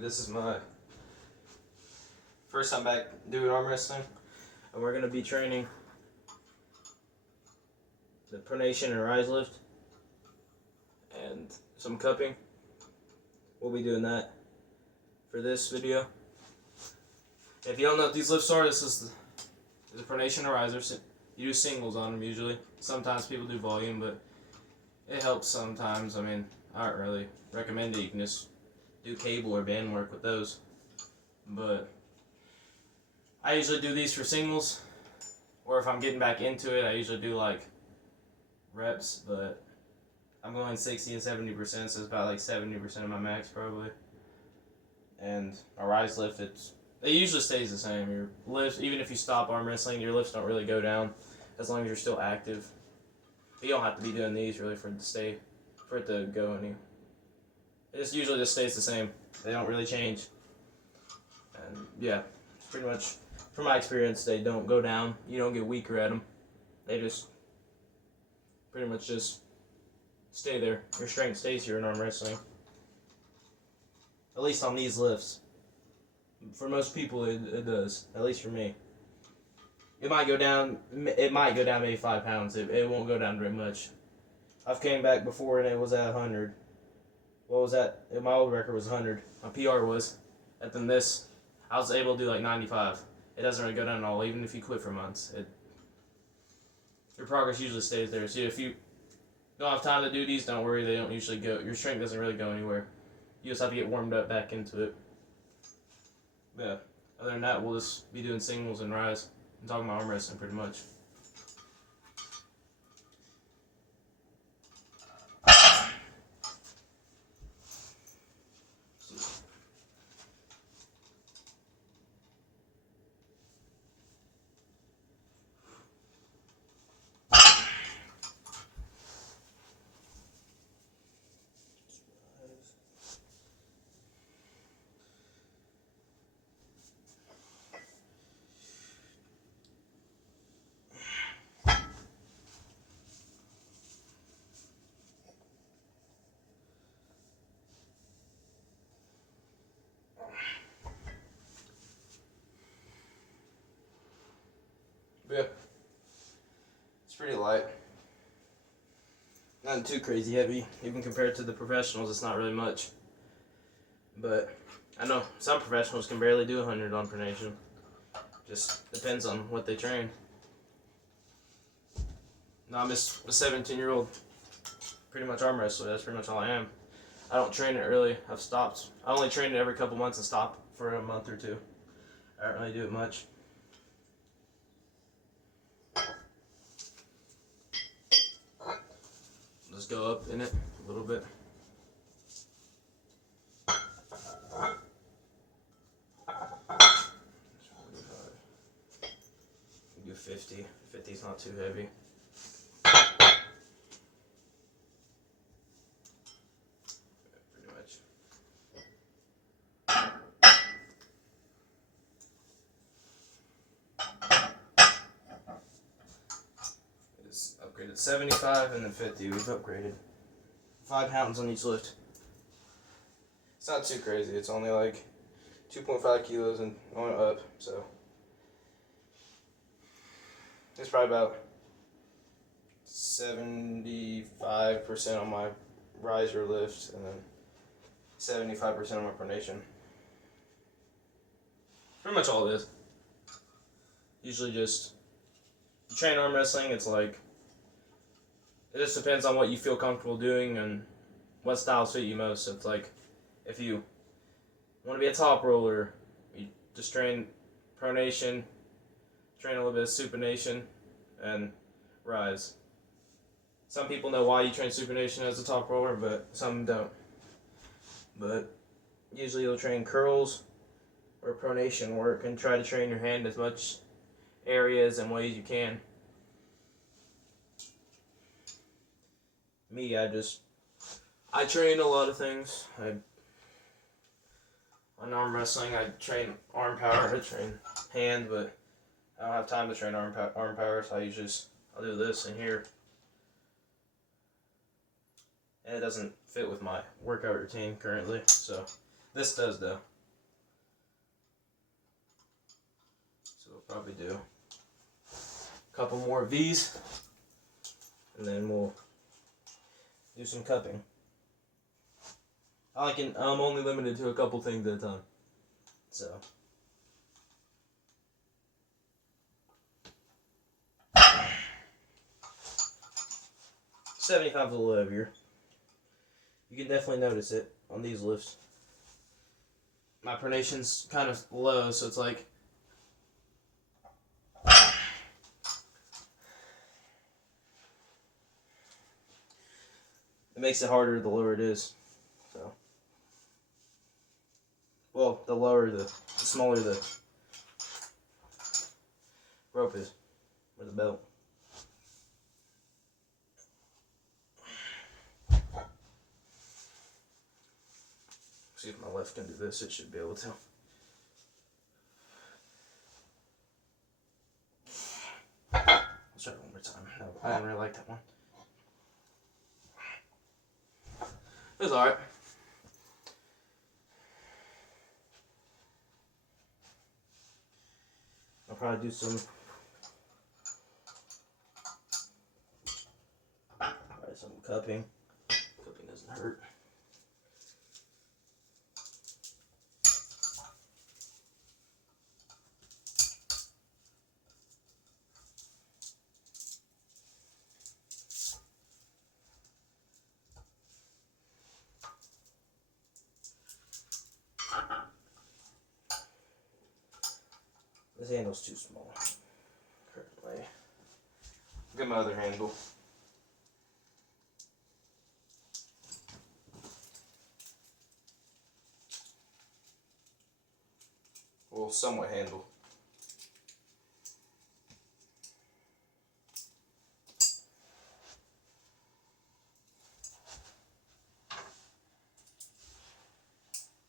This is my first time back doing arm wrestling, and we're going to be training the pronation and rise lift and some cupping. We'll be doing that for this video. If you don't know what these lifts are, this is the pronation and riser. You do singles on them usually. Sometimes people do volume, but it helps sometimes. I mean, I don't really recommend it. You can just do cable or band work with those. But I usually do these for singles, or if I'm getting back into it, I usually do like reps, but I'm going 60 and 70%, so it's about like 70% of my max probably. And my rise lift, it usually stays the same. Your lifts, even if you stop arm wrestling, your lifts don't really go down as long as you're still active. You don't have to be doing these really for it to go any. It usually just stays the same. They don't really change. And yeah, pretty much from my experience, they don't go down. You don't get weaker at them. They just pretty much just stay there. Your strength stays here in arm wrestling. At least on these lifts. For most people, it does. At least for me. It might go down. It might go down maybe 5 pounds. It won't go down very much. I've came back before and it was at 100. What was that? My old record was 100. My PR was. And then this, I was able to do like 95. It doesn't really go down at all, even if you quit for months. Your progress usually stays there. So if you don't have time to do these, don't worry. They don't usually go. Your strength doesn't really go anywhere. You just have to get warmed up back into it. Yeah. Other than that, we'll just be doing singles and rise. I'm talking about arm wrestling pretty much. Yeah, it's pretty light. Not too crazy heavy. Even compared to the professionals, it's not really much. But I know some professionals can barely do 100 on pronation. Just depends on what they train. No, I'm just a 17-year-old, pretty much arm wrestler. That's pretty much all I am. I don't train it really. I've stopped. I only train it every couple months and stop for a month or two. I don't really do it much. Just go up in it a little bit. Do 50. 50 is not too heavy. Pretty much. It's upgraded 75 and then 50. We've upgraded 5 pounds on each lift. It's not too crazy. It's only like 2.5 kilos and going up, so it's probably about 75% on my riser lift and then 75% on my pronation. Pretty much all it is. Usually just, you train arm wrestling, it's like, it just depends on what you feel comfortable doing and what styles fit you most. So it's like, if you want to be a top roller, you just train pronation, train a little bit of supination, and rise. Some people know why you train supination as a top roller, but some don't. But usually you'll train curls or pronation work and try to train your hand as much areas and ways you can. Me, I train a lot of things. On arm wrestling, I train arm power, I train hand, but I don't have time to train arm power, so I'll do this in here. And it doesn't fit with my workout routine currently, so This does though. So we'll probably do a couple more of these, and then we'll do some cupping. I'm only limited to a couple things at a time. So. $75 is a little heavier. You can definitely notice it on these lifts. My pronation's kind of low, so it's like it makes it harder the lower it is. So, well, the smaller the rope is, or the belt. See if my left can do this. It should be able to. Let's try it one more time. No, I didn't really like that one. It was alright. I'll probably do some cupping. Cupping doesn't hurt. This handle's too small currently. Get my other handle. Well, somewhat handle.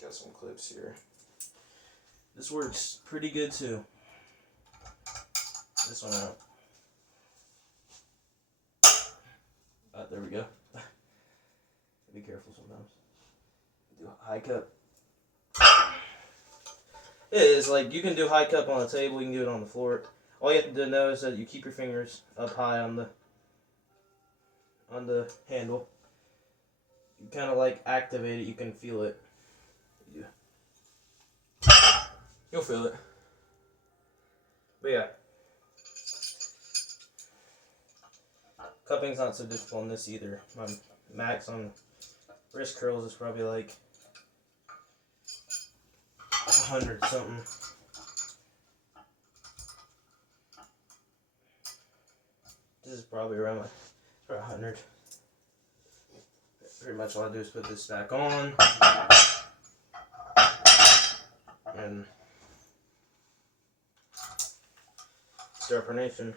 Got some clips here. This works pretty good too. This one out. There we go. Be careful sometimes. Do a high cup. It is like you can do high cup on a table, you can do it on the floor. All you have to know is that you keep your fingers up high on the handle. You kind of like activate it, you can feel it. You'll feel it. But yeah. Cupping's not so difficult on this either. My max on wrist curls is probably like 100 something. This is probably around 100. Pretty much all I do is put this back on and start pronation.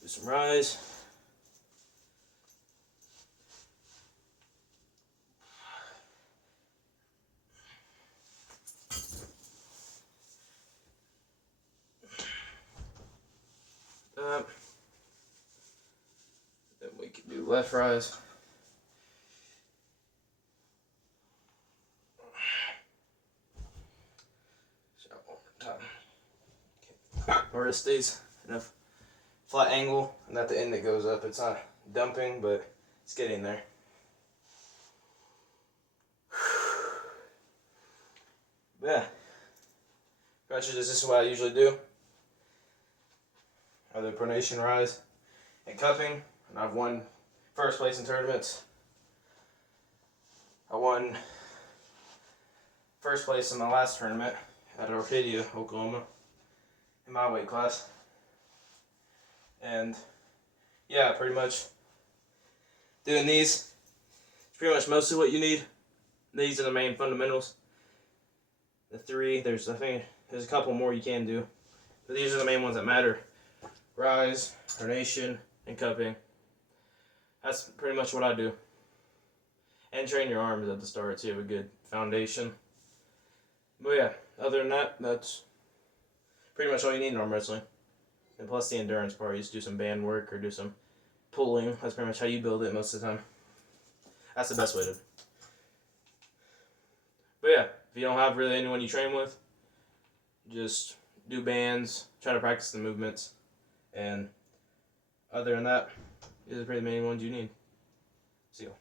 Do some rise. Then we can do left rise. So one more time. Where it stays in a flat angle, and at the end it goes up. It's not dumping, but it's getting there. But yeah. Crunches, this is what I usually do. Either pronation rise and cupping, and I've won first place in tournaments. I won first place in my last tournament at Arcadia, Oklahoma, in my weight class. And yeah, pretty much doing these is pretty much mostly what you need. These are the main fundamentals. The three, I think there's a couple more you can do, but these are the main ones that matter. Rise, pronation, and cupping. that's pretty much what I do. And train your arms at the start so you have a good foundation. But yeah, other than that, that's pretty much all you need in arm wrestling. And plus the endurance part, you just do some band work or do some pulling. That's pretty much how you build it most of the time. That's the best way to. But yeah, if you don't have really anyone you train with, just do bands, try to practice the movements, and other than that, these are pretty the main ones you need. See you.